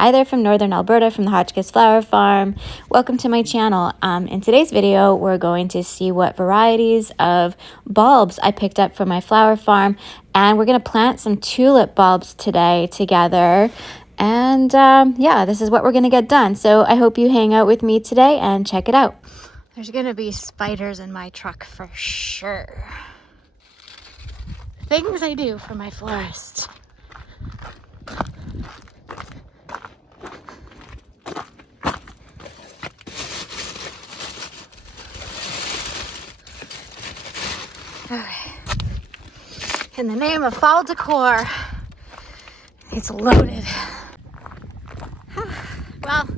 Hi there from Northern Alberta from the Hotchkiss Flower Farm. Welcome to my channel. In today's video, we're going to see what varieties of bulbs I picked up from my flower farm, and we're going to plant some tulip bulbs today together. And yeah, this is what we're going to get done. So I hope you hang out with me today and check it out. There's going to be spiders in my truck for sure. Things I do for my florist. Okay. In the name of fall decor, it's loaded. Well,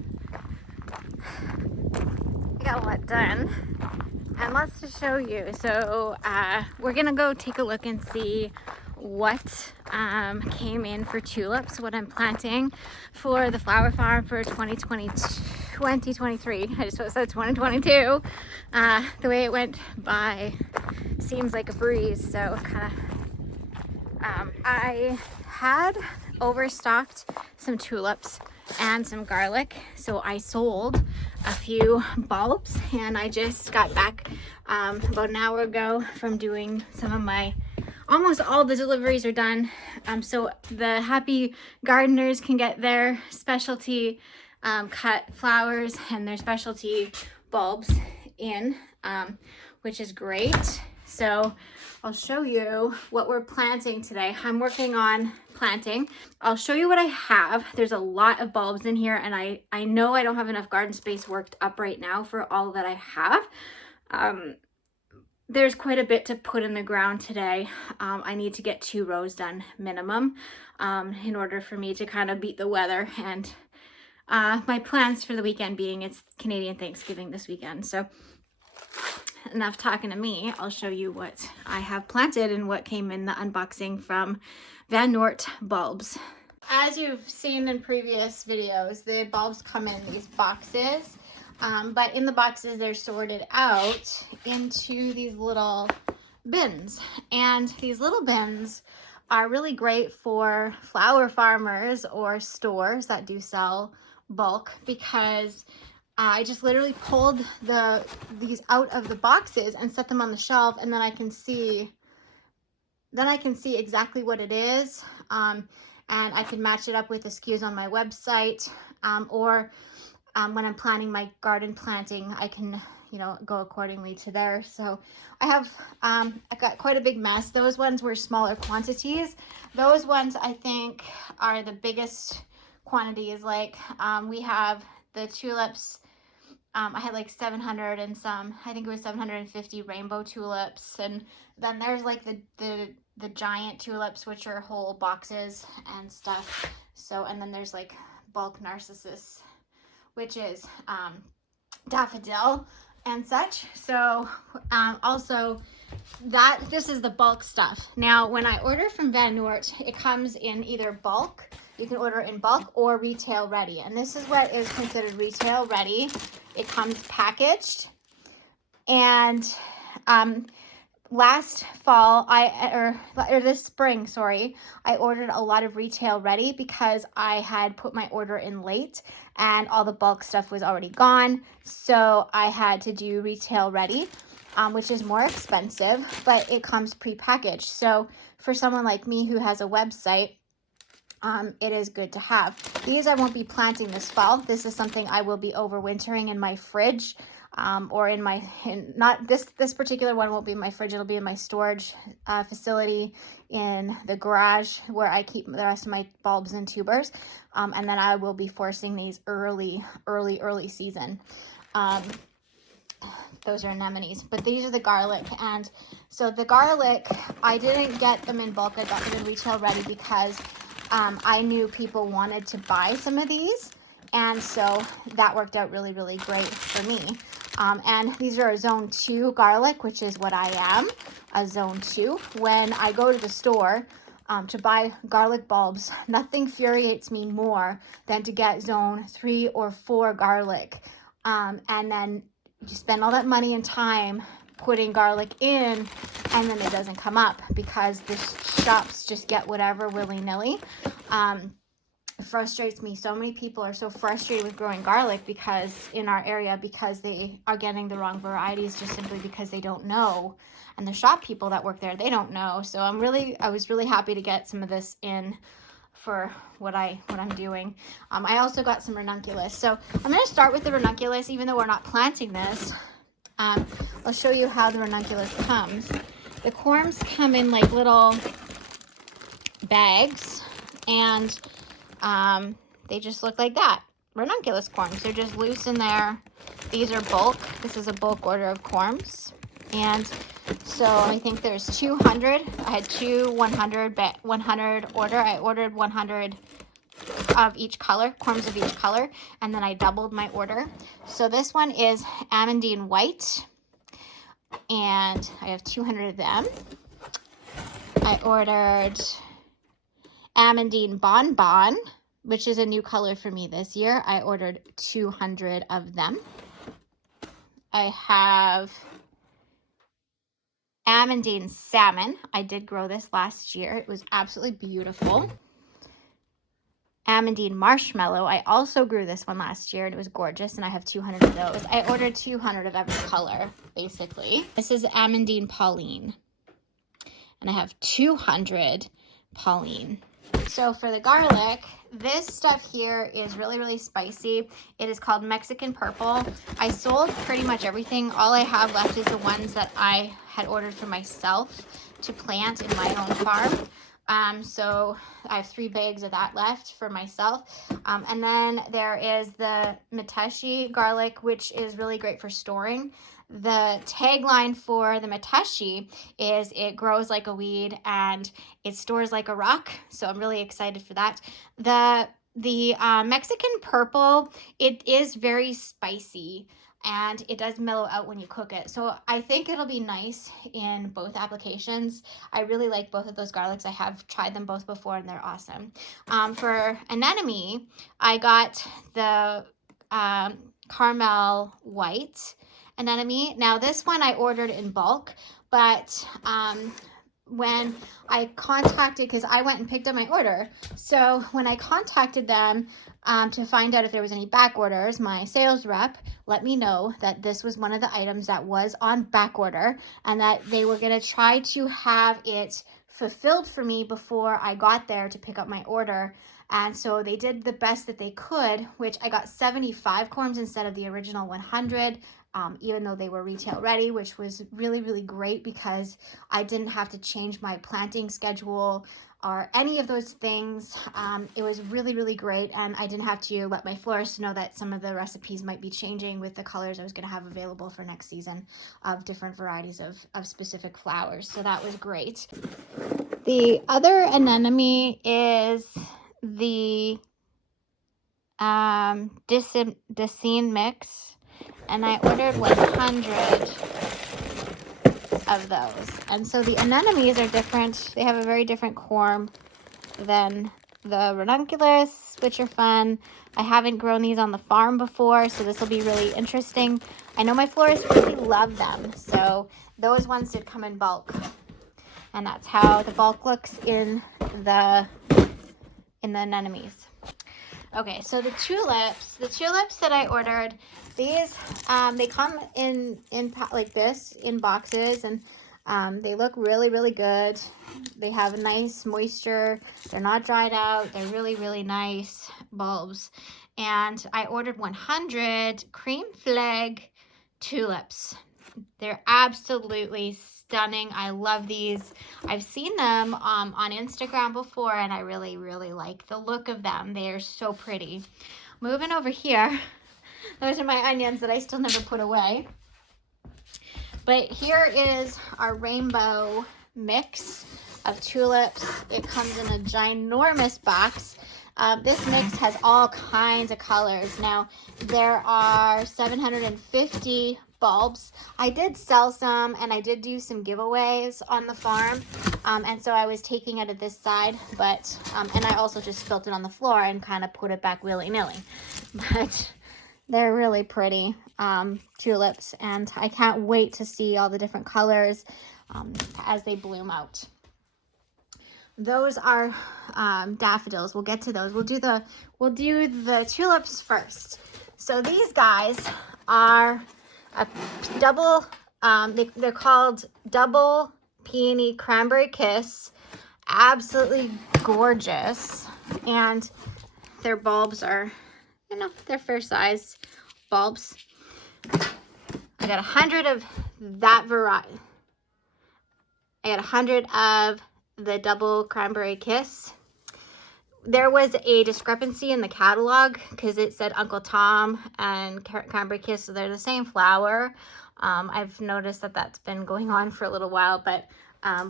I got a lot done, and lots to show you. So we're gonna go take a look and see what came in for tulips, what I'm planting for the flower farm for 2023. I just said 2022. The way it went by seems like a breeze, so kind of I had overstocked some tulips and some garlic, so I sold a few bulbs, and I just got back about an hour ago from doing some of my, almost all the deliveries are done, so the happy gardeners can get their specialty cut flowers and their specialty bulbs in, which is great. So I'll show you what we're planting today. I'm working on planting. I'll show you what I have. There's a lot of bulbs in here, and I know I don't have enough garden space worked up right now for all that I have. There's quite a bit to put in the ground today. I need to get 2 rows done minimum in order for me to kind of beat the weather, and my plans for the weekend being it's Canadian Thanksgiving this weekend. So enough talking to me. I'll show you what I have planted and what came in the unboxing from Noort bulbs. As you've seen in previous videos, the bulbs come in these boxes, but in the boxes they're sorted out into these little bins, and these little bins are really great for flower farmers or stores that do sell bulk, because I just literally pulled these out of the boxes and set them on the shelf, and then I can see exactly what it is, and I can match it up with the SKUs on my website, or when I'm planning my garden planting, I can, you know, go accordingly to there. So I got quite a big mess. Those ones were smaller quantities. Those ones I think are the biggest quantities. Like we have the tulips. I had like 700 and some, I think it was 750 rainbow tulips, and then there's like the giant tulips, which are whole boxes and stuff. So, and then there's like bulk narcissus, which is daffodil and such. So also this is the bulk stuff. Now when I order from Noort, it comes in either bulk, you can order in bulk, or retail ready, and this is what is considered retail ready. It comes packaged, and last fall or this spring, sorry, I ordered a lot of retail ready because I had put my order in late and all the bulk stuff was already gone, so I had to do retail ready, which is more expensive, but it comes pre-packaged. So for someone like me who has a website, it is good to have. These I won't be planting this fall. This is something I will be overwintering in my fridge, or not this particular one won't be in my fridge. It'll be in my storage facility in the garage where I keep the rest of my bulbs and tubers, and then I will be forcing these early season. Those are anemones, but these are the garlic. And so the garlic, I didn't get them in bulk. I got them in retail ready because I knew people wanted to buy some of these, and so that worked out really great for me. And these are a zone 2 garlic, which is what I am, a zone 2. When I go to the store to buy garlic bulbs, nothing infuriates me more than to get zone 3 or 4 garlic, and then you spend all that money and time putting garlic in, and then it doesn't come up because the shops just get whatever willy-nilly. it frustrates me. So many people are so frustrated with growing garlic because in our area, because they are getting the wrong varieties just simply because they don't know. And the shop people that work there, they don't know. So I was really happy to get some of this in for what I'm doing. I also got some ranunculus. So I'm going to start with the ranunculus, even though we're not planting this. I'll show you how the ranunculus comes. The corms come in like little bags, and they just look like that. Ranunculus corms. They're just loose in there. These are bulk. This is a bulk order of corms. And so I think there's 200. I had 100 order. I ordered 100 of each color, corms of each color, and then I doubled my order. So this one is Amandine White, and I have 200 of them. I ordered Amandine Bonbon, which is a new color for me this year. I ordered 200 of them. I have Amandine Salmon. I did grow this last year. It was absolutely beautiful. Amandine Marshmallow. I also grew this one last year and it was gorgeous, and I have 200 of those. I ordered 200 of every color, basically. This is Amandine Pauline, and I have 200 Pauline. So for the garlic, this stuff here is really, really spicy. It is called Mexican Purple. I sold pretty much everything. All I have left is the ones that I had ordered for myself to plant in my own farm. So I have 3 bags of that left for myself. And then there is the Matashi garlic, which is really great for storing. The tagline for the Matashi is it grows like a weed and it stores like a rock. So I'm really excited for that. The Mexican Purple, it is very spicy, and it does mellow out when you cook it. So I think it'll be nice in both applications. I really like both of those garlics. I have tried them both before and they're awesome. For anemone, I got the caramel white anemone. Now this one I ordered in bulk, but when I contacted, because I went and picked up my order, so when I contacted them to find out if there was any back orders, my sales rep let me know that this was one of the items that was on back order and that they were going to try to have it fulfilled for me before I got there to pick up my order. And so they did the best that they could, which I got 75 corms instead of the original 100. Even though they were retail ready, which was really, really great because I didn't have to change my planting schedule or any of those things. It was really, really great, and I didn't have to let my florist know that some of the recipes might be changing with the colors I was going to have available for next season of different varieties of specific flowers. So that was great. The other anemone is the Decene mix. And I ordered 100 of those. And so the anemones are different. They have a very different corm than the ranunculus, which are fun. I haven't grown these on the farm before, so this will be really interesting. I know my florists really love them, so those ones did come in bulk. And that's how the bulk looks in the anemones. Okay, so the tulips that I ordered, these, they come in like this, in boxes, and they look really, really good. They have a nice moisture. They're not dried out. They're really, really nice bulbs. And I ordered 100 cream flag tulips. They're absolutely stunning. I love these. I've seen them on Instagram before, and I really, really like the look of them. They are so pretty. Moving over here, those are my onions that I still never put away. But here is our rainbow mix of tulips. It comes in a ginormous box. This mix has all kinds of colors. Now, there are 750 bulbs. I did sell some, and I did do some giveaways on the farm, and so I was taking it at this side, but and I also just spilt it on the floor and kind of put it back willy-nilly. But they're really pretty tulips, and I can't wait to see all the different colors as they bloom out. those are daffodils. We'll get to those. We'll do the tulips first. So these guys are a double, they're called double peony cranberry kiss. Absolutely gorgeous. And their bulbs are, you know, they're fair size bulbs. I got 100 of that variety. I got 100 of the double cranberry kiss. There was a discrepancy in the catalog because it said Uncle Tom and cranberry kiss, so they're the same flower. I've noticed that that's been going on for a little while, but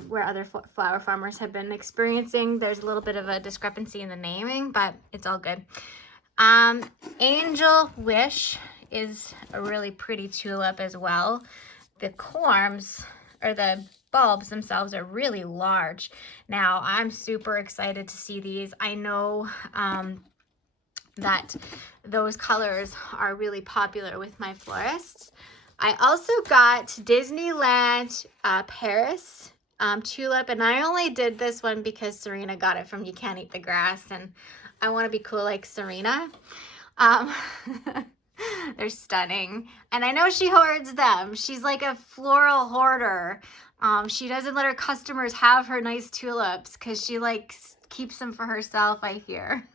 where other flower farmers have been experiencing, there's a little bit of a discrepancy in the naming, but it's all good. Angel Wish is a really pretty tulip as well. The corms, or the bulbs themselves, are really large. Now, I'm super excited to see these. I know that those colors are really popular with my florists. I also got Disneyland Paris tulip, and I only did this one because Serena got it from You Can't Eat the Grass, and I want to be cool like Serena. They're stunning, and I know she hoards them. She's like a floral hoarder. She doesn't let her customers have her nice tulips because she like keeps them for herself, I hear.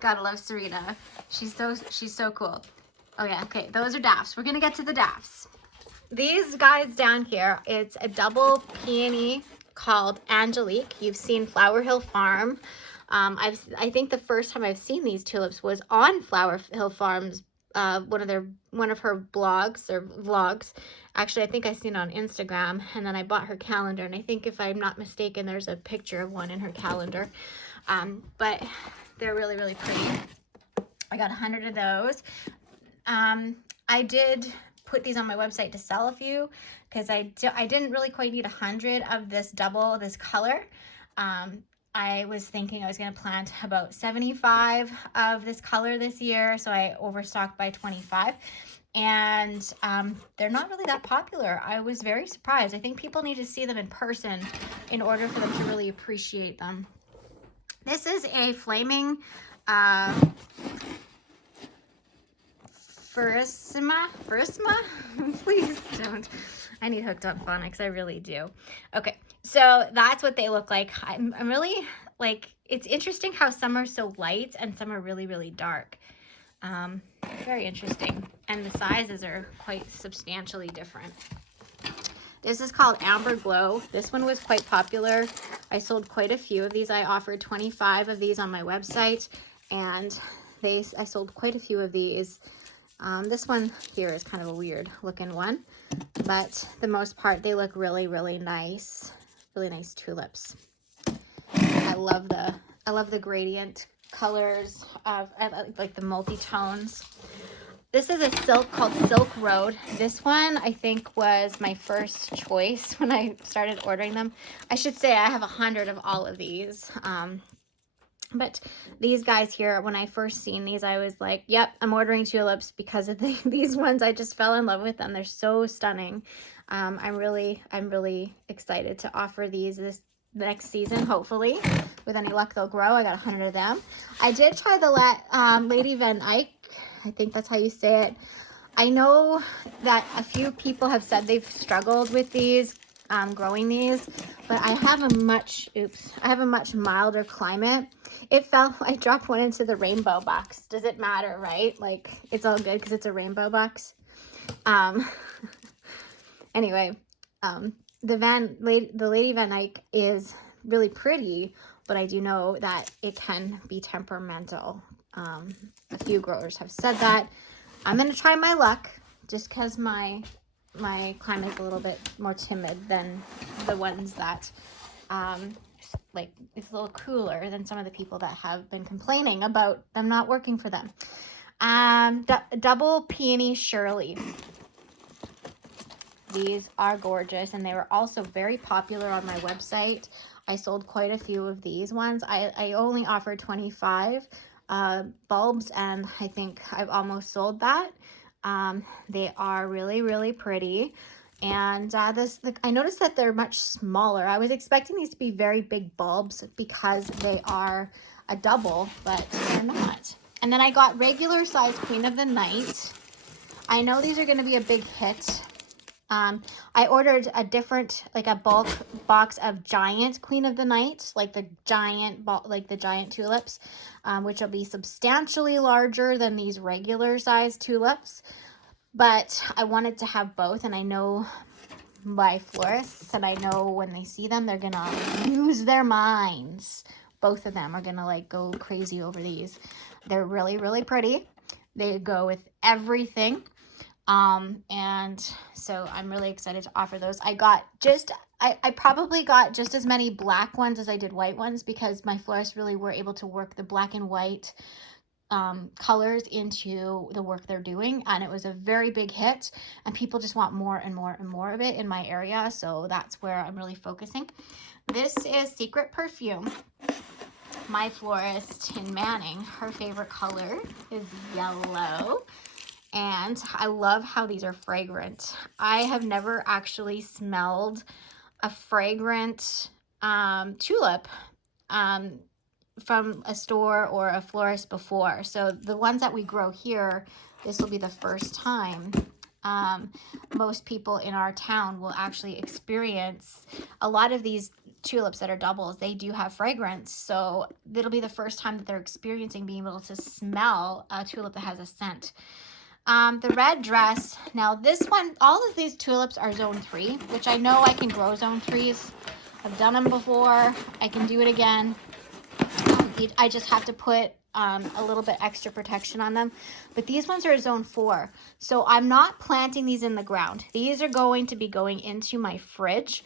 Gotta love Serena. She's so cool. Oh yeah, okay, those are daffs. We're gonna get to the daffs. These guys down here, it's a double peony called Angelique. You've seen Flower Hill Farm. I think the first time I've seen these tulips was on Flower Hill Farm's one of her blogs or vlogs. Actually, I think I seen it on Instagram, and then I bought her calendar, and I think if I'm not mistaken, there's a picture of one in her calendar. But they're really, really pretty. I got 100 of those. I did put these on my website to sell a few because I didn't really quite need 100 of this color. I was thinking I was going to plant about 75 of this color this year, so I overstocked by 25. And they're not really that popular. I was very surprised. I think people need to see them in person in order for them to really appreciate them. This is a flaming Furisima? Please don't. I need hooked on phonics. I really do. Okay, so that's what they look like. I'm really, like, it's interesting how some are so light and some are really, really dark. Very interesting. And the sizes are quite substantially different. This is called Amber Glow. This one was quite popular. I sold quite a few of these. I offered 25 of these on my website, and I sold quite a few of these. This one here is kind of a weird looking one, but the most part they look really, really nice tulips. I love the gradient colors of, I like the multi-tones. This is a silk called Silk Road. This one I think was my first choice when I started ordering them. I should say I have 100 of all of these. But these guys here, when I first seen these, I was like, yep, I'm ordering tulips because of these ones. I just fell in love with them. They're so stunning. I'm really excited to offer these this next season, hopefully. With any luck, they'll grow. I got 100 of them. I did try the Lady Van Eyck. I think that's how you say it. I know that a few people have said they've struggled with these, growing these, but I have a much milder climate. I dropped one into the rainbow box. Does it matter, right? Like, it's all good because it's a rainbow box. Anyway, the Lady Van Eyck is really pretty, but I do know that it can be temperamental. A few growers have said that. I'm going to try my luck just because my climate is a little bit more timid than the ones that, like, it's a little cooler than some of the people that have been complaining about them not working for them. Double Peony Shirley. These are gorgeous, and they were also very popular on my website. I sold quite a few of these ones. I only offered 25 bulbs, and I think I've almost sold that. They are really, really pretty. And I noticed that they're much smaller. I was expecting these to be very big bulbs because they are a double, but they're not. And then I got regular size Queen of the Night. I know these are going to be a big hit. I ordered a different, like a bulk box of giant Queen of the Night, like the giant tulips, which will be substantially larger than these regular size tulips. But I wanted to have both, and I know my florists, and I know when they see them, they're gonna lose their minds. Both of them are gonna like go crazy over these. They're really, really pretty. They go with everything. And so I'm really excited to offer those. I probably got just as many black ones as I did white ones because my florists really were able to work the black and white colors into the work they're doing, and it was a very big hit, and people just want more and more and more of it in my area, so that's where I'm really focusing. This is Secret Perfume. My florist in Manning, her favorite color is yellow, and I love how these are fragrant. I have never actually smelled a fragrant tulip from a store or a florist before. So the ones that we grow here, this will be the first time. Most people in our town will actually experience a lot of these tulips that are doubles. They do have fragrance, so it'll be the first time that they're experiencing being able to smell a tulip that has a scent. The red dress, now this one, all of these tulips are zone 3, which I know I can grow zone 3s. I've done them before. I can do it again. I just have to put a little bit extra protection on them. But these ones are zone 4. So I'm not planting these in the ground. These are going to be going into my fridge.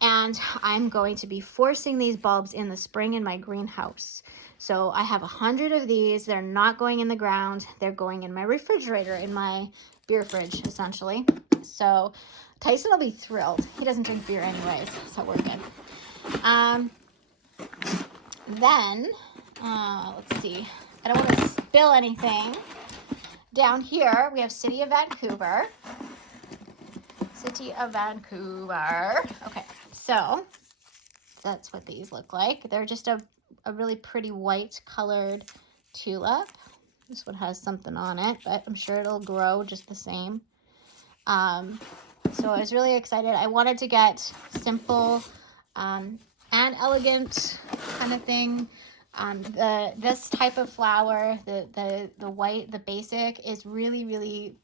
And I'm going to be forcing these bulbs in the spring in my greenhouse. So I have 100 of these. They're not going in the ground. They're going in my refrigerator, in my beer fridge, essentially. So Tyson will be thrilled. He doesn't drink beer anyways, so we're good. Then, let's see. I don't want to spill anything. Down here, we have City of Vancouver. City of Vancouver. Okay, so that's what these look like. They're just a really pretty white colored tulip. This one has something on it, but I'm sure it'll grow just the same. So I was really excited. I wanted to get simple and elegant kind of thing. This type of flower, the white, the basic, is really, really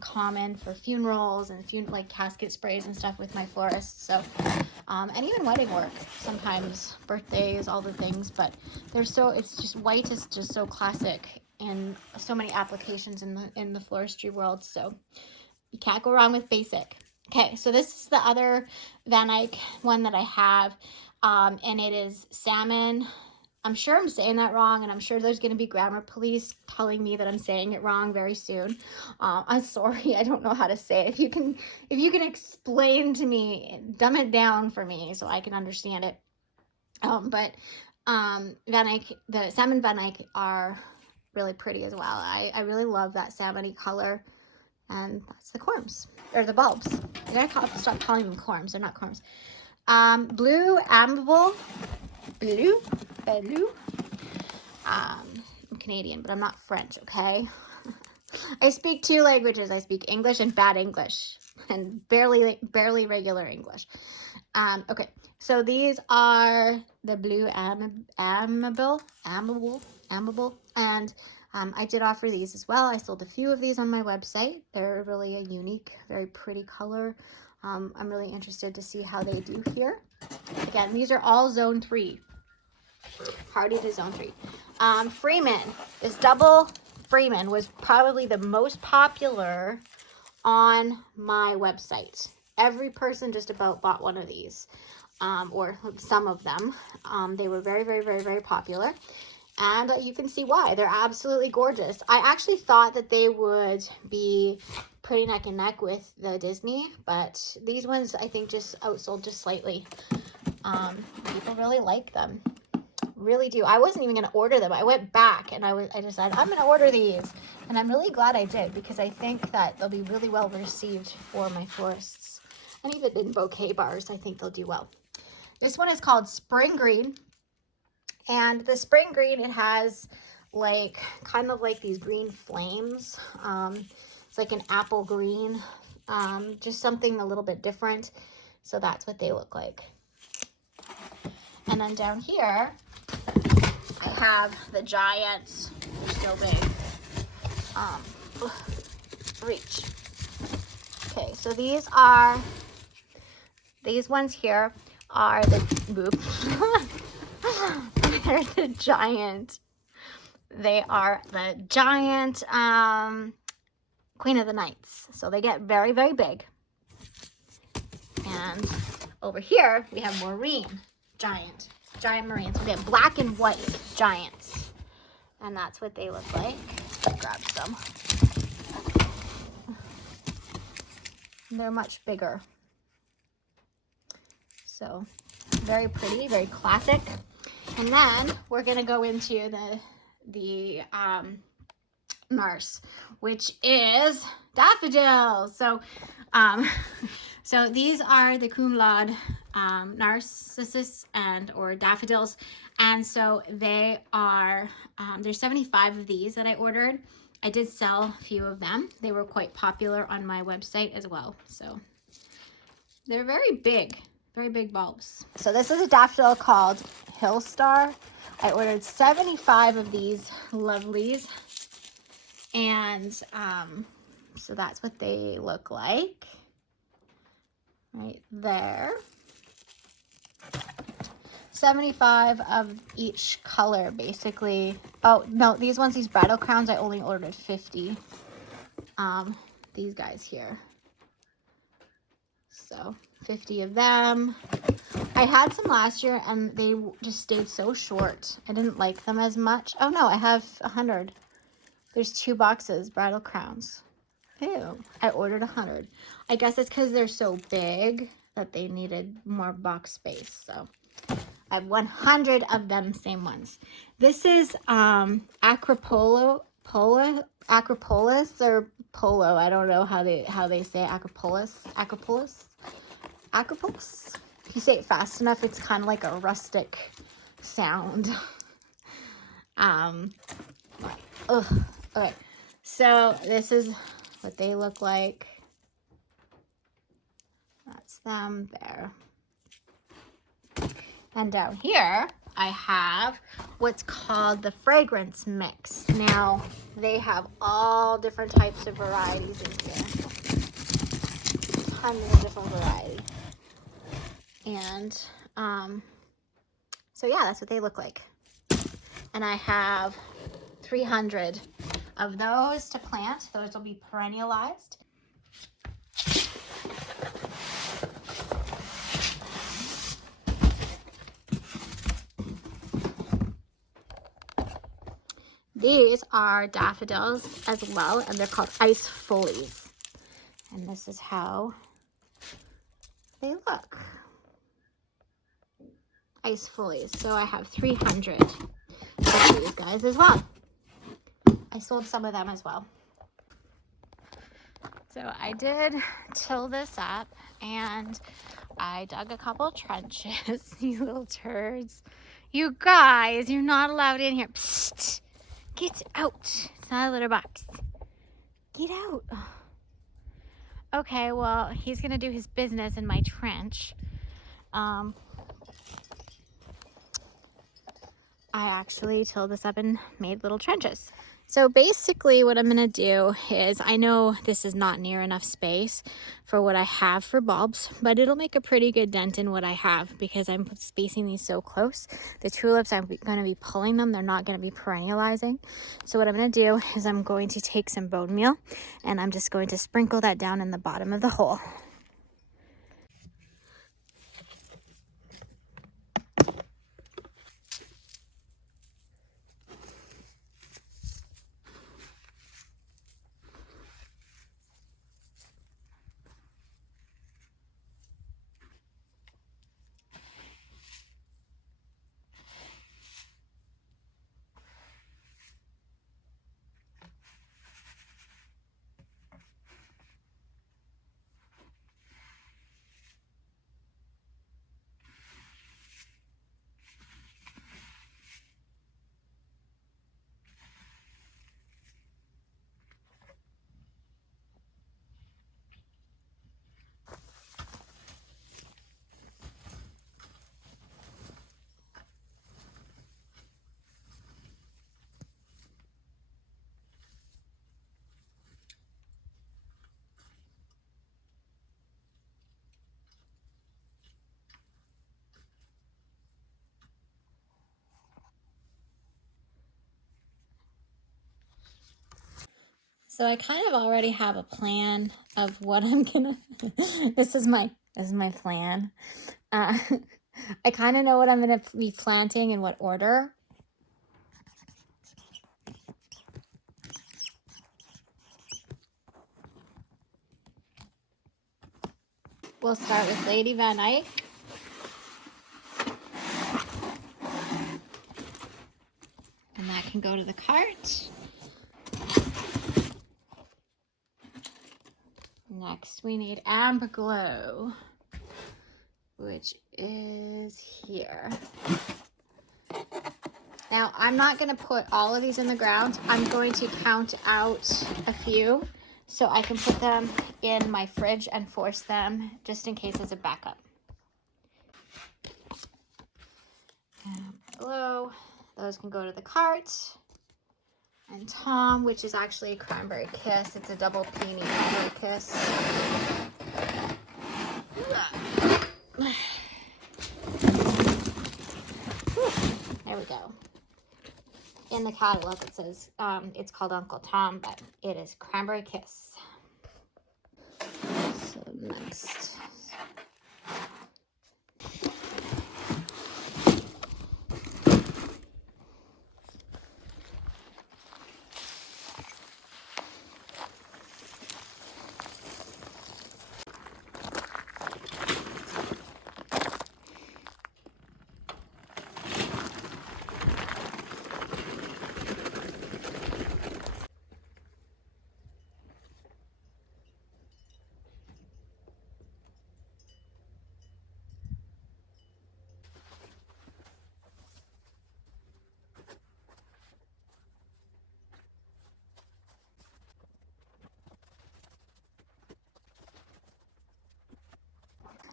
common for funerals and like casket sprays and stuff with my florists. So and even wedding work, sometimes birthdays, all the things. But it's just white is just so classic in so many applications in the floristry world. So you can't go wrong with basic. Okay, so this is the other Van Eyck one that I have, and it is salmon. I'm sure I'm saying that wrong, and I'm sure there's going to be grammar police telling me that I'm saying it wrong very soon. I'm sorry, I don't know how to say it. If you can explain to me, dumb it down for me so I can understand it. But Van Eyck, the salmon Van Eyck are really pretty as well. I really love that salmony color. And that's the corms, or the bulbs. I gotta stop calling them corms. They're not corms. Blue amable. Blue. I'm Canadian, but I'm not French, okay? I speak 2 languages. I speak English and bad English, and barely regular English. Okay, so these are the blue amable, and I did offer these as well. I sold a few of these on my website. They're really a unique, very pretty color. I'm really interested to see how they do here. Again, these are all zone 3. Hardy to zone 3. Freeman. This double Freeman was probably the most popular on my website. Every person just about bought one of these, or some of them. They were very, very, very, very popular. And you can see why. They're absolutely gorgeous. I actually thought that they would be pretty neck and neck with the Disney, but these ones I think just outsold just slightly. People really like them. Really do. I wasn't even going to order them. I went back and I decided I'm going to order these. And I'm really glad I did, because I think that they'll be really well received for my florists. And even in bouquet bars, I think they'll do well. This one is called Spring Green. And the Spring Green, it has like kind of like these green flames. It's like an apple green, just something a little bit different. So that's what they look like. And then down here, I have the giants. They're still big. Reach. Okay, so these ones here are the they're the giant. They are the giant Queen of the Nights. So they get very, very big. And over here we have Marine giant Marines. We get black and white giants. And that's what they look like. Grab some. They're much bigger. So very pretty, very classic. And then we're gonna go into the Nurse, which is Daffodil. So so these are the cum laude narcissus or daffodils, and so they are there's 75 of these that I ordered. I did sell a few of them. They were quite popular on my website as well. So they're very big bulbs. So this is a daffodil called Hill Star. I ordered 75 of these lovelies, and so that's what they look like right there. 75 of each color, basically. Oh no, these bridal crowns, I only ordered 50. These guys here, so 50 of them. I had some last year and they just stayed so short. I didn't like them as much. Oh no, I have 100. There's 2 boxes, bridal crowns. Ew, I ordered 100. I guess it's because they're so big that they needed more box space. So I have 100 of them, same ones. This is Acropolis or Polo. I don't know how they say Acropolis. If you say it fast enough, it's kind of like a rustic sound. Okay, so this is what they look like. That's them there. And down here, I have what's called the fragrance mix. Now, they have all different types of varieties in here. Tons of different varieties. And so yeah, that's what they look like. And I have 300 of those to plant. Those will be perennialized. These are daffodils as well, and they're called ice follies. And this is how they look. Ice follies. So I have 300 of these guys as well. I sold some of them as well. So I did till this up, and I dug a couple trenches. These little turds. You guys, you're not allowed in here. Psst. Get out. It's not a litter box. Get out. Okay, well, he's going to do his business in my trench. I actually tilled this up and made little trenches. So basically what I'm going to do is, I know this is not near enough space for what I have for bulbs, but it'll make a pretty good dent in what I have because I'm spacing these so close. The tulips, I'm going to be pulling them. They're not going to be perennializing. So what I'm going to do is I'm going to take some bone meal and I'm just going to sprinkle that down in the bottom of the hole. So I kind of already have a plan of what I'm gonna, this is my plan. I kind of know what I'm gonna be planting in what order. We'll start with Lady Van Eyck. And that can go to the cart. Next, we need Amber Glow, which is here. Now, I'm not going to put all of these in the ground. I'm going to count out a few so I can put them in my fridge and force them just in case as a backup. Amber Glow, those can go to the cart. And Tom, which is actually a Cranberry Kiss. It's a double Peony Cranberry Kiss. There we go. In the catalog it says it's called Uncle Tom, but it is Cranberry Kiss. So next.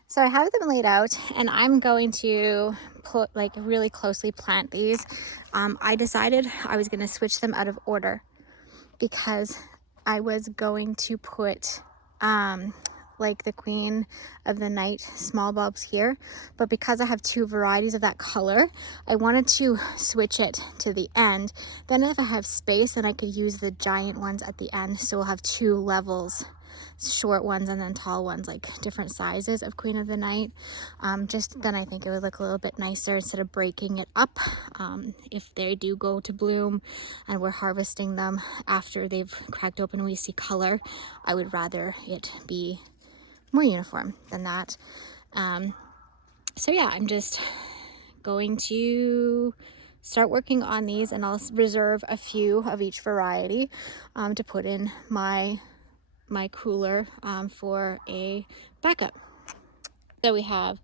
So I have them laid out and I'm going to put really closely plant these. I decided I was going to switch them out of order because I was going to put like the Queen of the Night small bulbs here, but because I have two varieties of that color, I wanted to switch it to the end. Then if I have space, then I could use the giant ones at the end, so we'll have two levels, short ones and then tall ones, like different sizes of Queen of the Night. Just then I think it would look a little bit nicer instead of breaking it up. If they do go to bloom and we're harvesting them after they've cracked open and we see color, I would rather it be more uniform than that. So yeah, I'm just going to start working on these, and I'll reserve a few of each variety to put in my cooler for a backup. So we have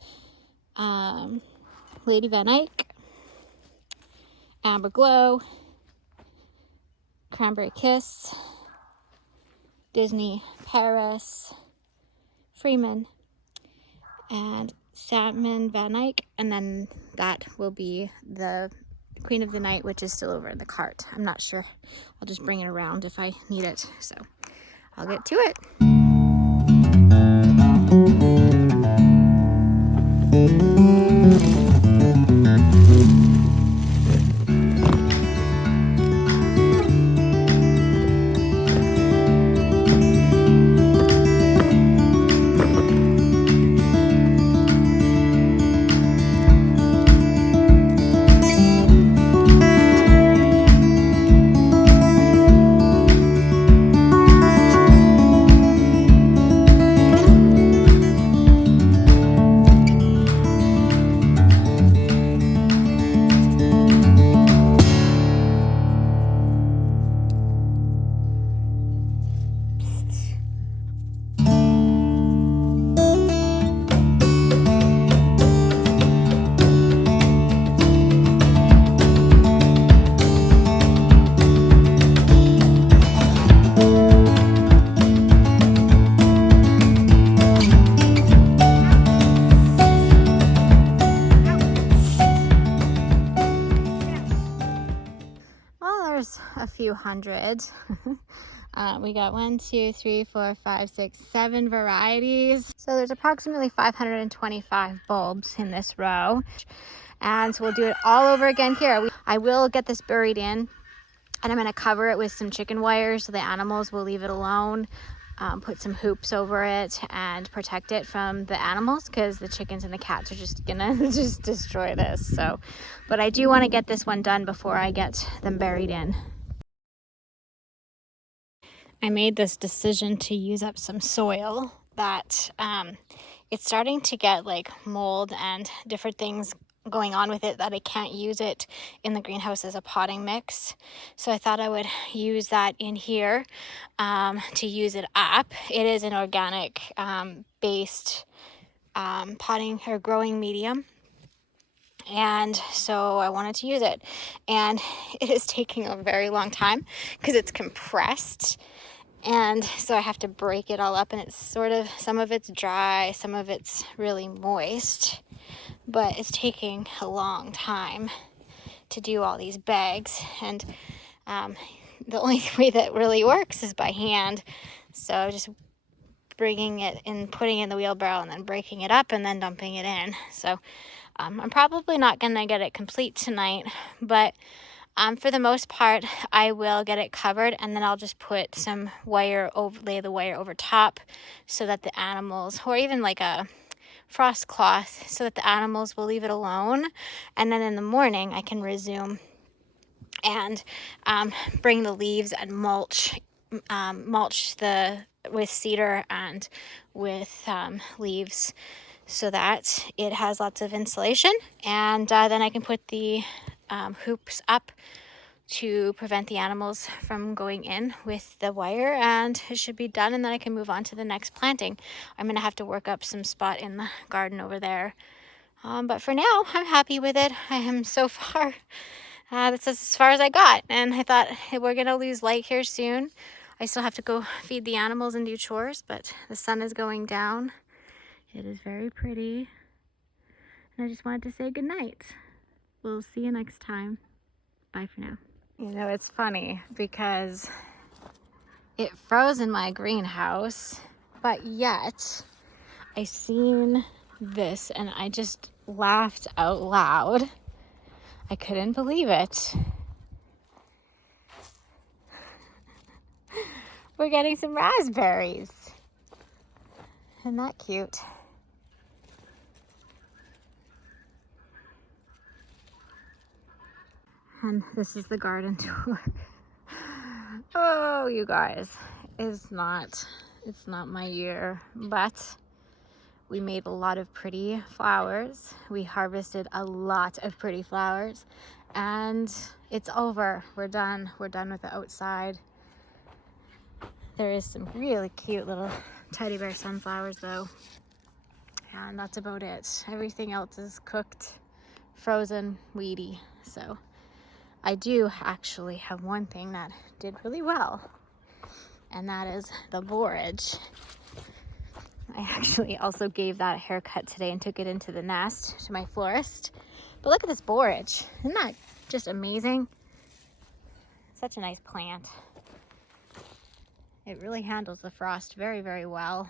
Lady Van Eyck, Amber Glow, Cranberry Kiss, Disney Paris, Freeman, and Salmon Van Eyck, and then that will be the Queen of the Night, which is still over in the cart. I'm not sure. I'll just bring it around if I need it. So I'll get to it. A few hundred. We got 1, 2, 3, 4, 5, 6, 7 varieties. So there's approximately 525 bulbs in this row. And so we'll do it all over again here. I will get this buried in And I'm going to cover it with some chicken wire so the animals will leave it alone. Put some hoops over it and protect it from the animals, because the chickens and the cats are just gonna just destroy this. So, but I do want to get this one done before I get them buried in. I made this decision to use up some soil that it's starting to get like mold and different things going on with it, that I can't use it in the greenhouse as a potting mix. So I thought I would use that in here to use it up. It is an organic based potting or growing medium. And so I wanted to use it. And it is taking a very long time because it's compressed. And so I have to break it all up, and it's sort of, some of it's dry, some of it's really moist, but it's taking a long time to do all these bags. And the only way that really works is by hand. So just bringing it in, putting it in the wheelbarrow, and then breaking it up and then dumping it in. So I'm probably not gonna get it complete tonight, but for the most part, I will get it covered, and then I'll just put some wire over, lay the wire over top, so that the animals, or even like a frost cloth, so that the animals will leave it alone. And then in the morning, I can resume and bring the leaves and mulch with cedar and with leaves, so that it has lots of insulation. And then I can put the hoops up to prevent the animals from going in with the wire, and it should be done, and then I can move on to the next planting. I'm gonna have to work up some spot in the garden over there, but for now I'm happy with it. I am so far, that's as far as I got, and I thought, hey, we're gonna lose light here soon. I still have to go feed the animals and do chores, but the sun is going down. It is very pretty, and I just wanted to say good night. We'll see you next time. Bye for now. You know, it's funny because it froze in my greenhouse, but yet I seen this and I just laughed out loud. I couldn't believe it. We're getting some raspberries. Isn't that cute? And this is the garden tour. Oh, you guys, it's not my year, but we made a lot of pretty flowers. We harvested a lot of pretty flowers, and it's over. We're done. We're done with the outside. There is some really cute little teddy bear sunflowers though, and that's about it. Everything else is cooked, frozen, weedy. So I do actually have one thing that did really well, and that is the borage. I actually also gave that a haircut today and took it into the nest to my florist. But look at this borage. Isn't that just amazing? Such a nice plant. It really handles the frost very, very well.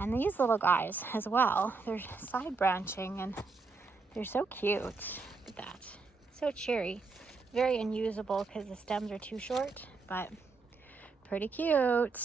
And these little guys as well, they're side branching and they're so cute. Look at that. So cheery. Very unusable because the stems are too short, but pretty cute.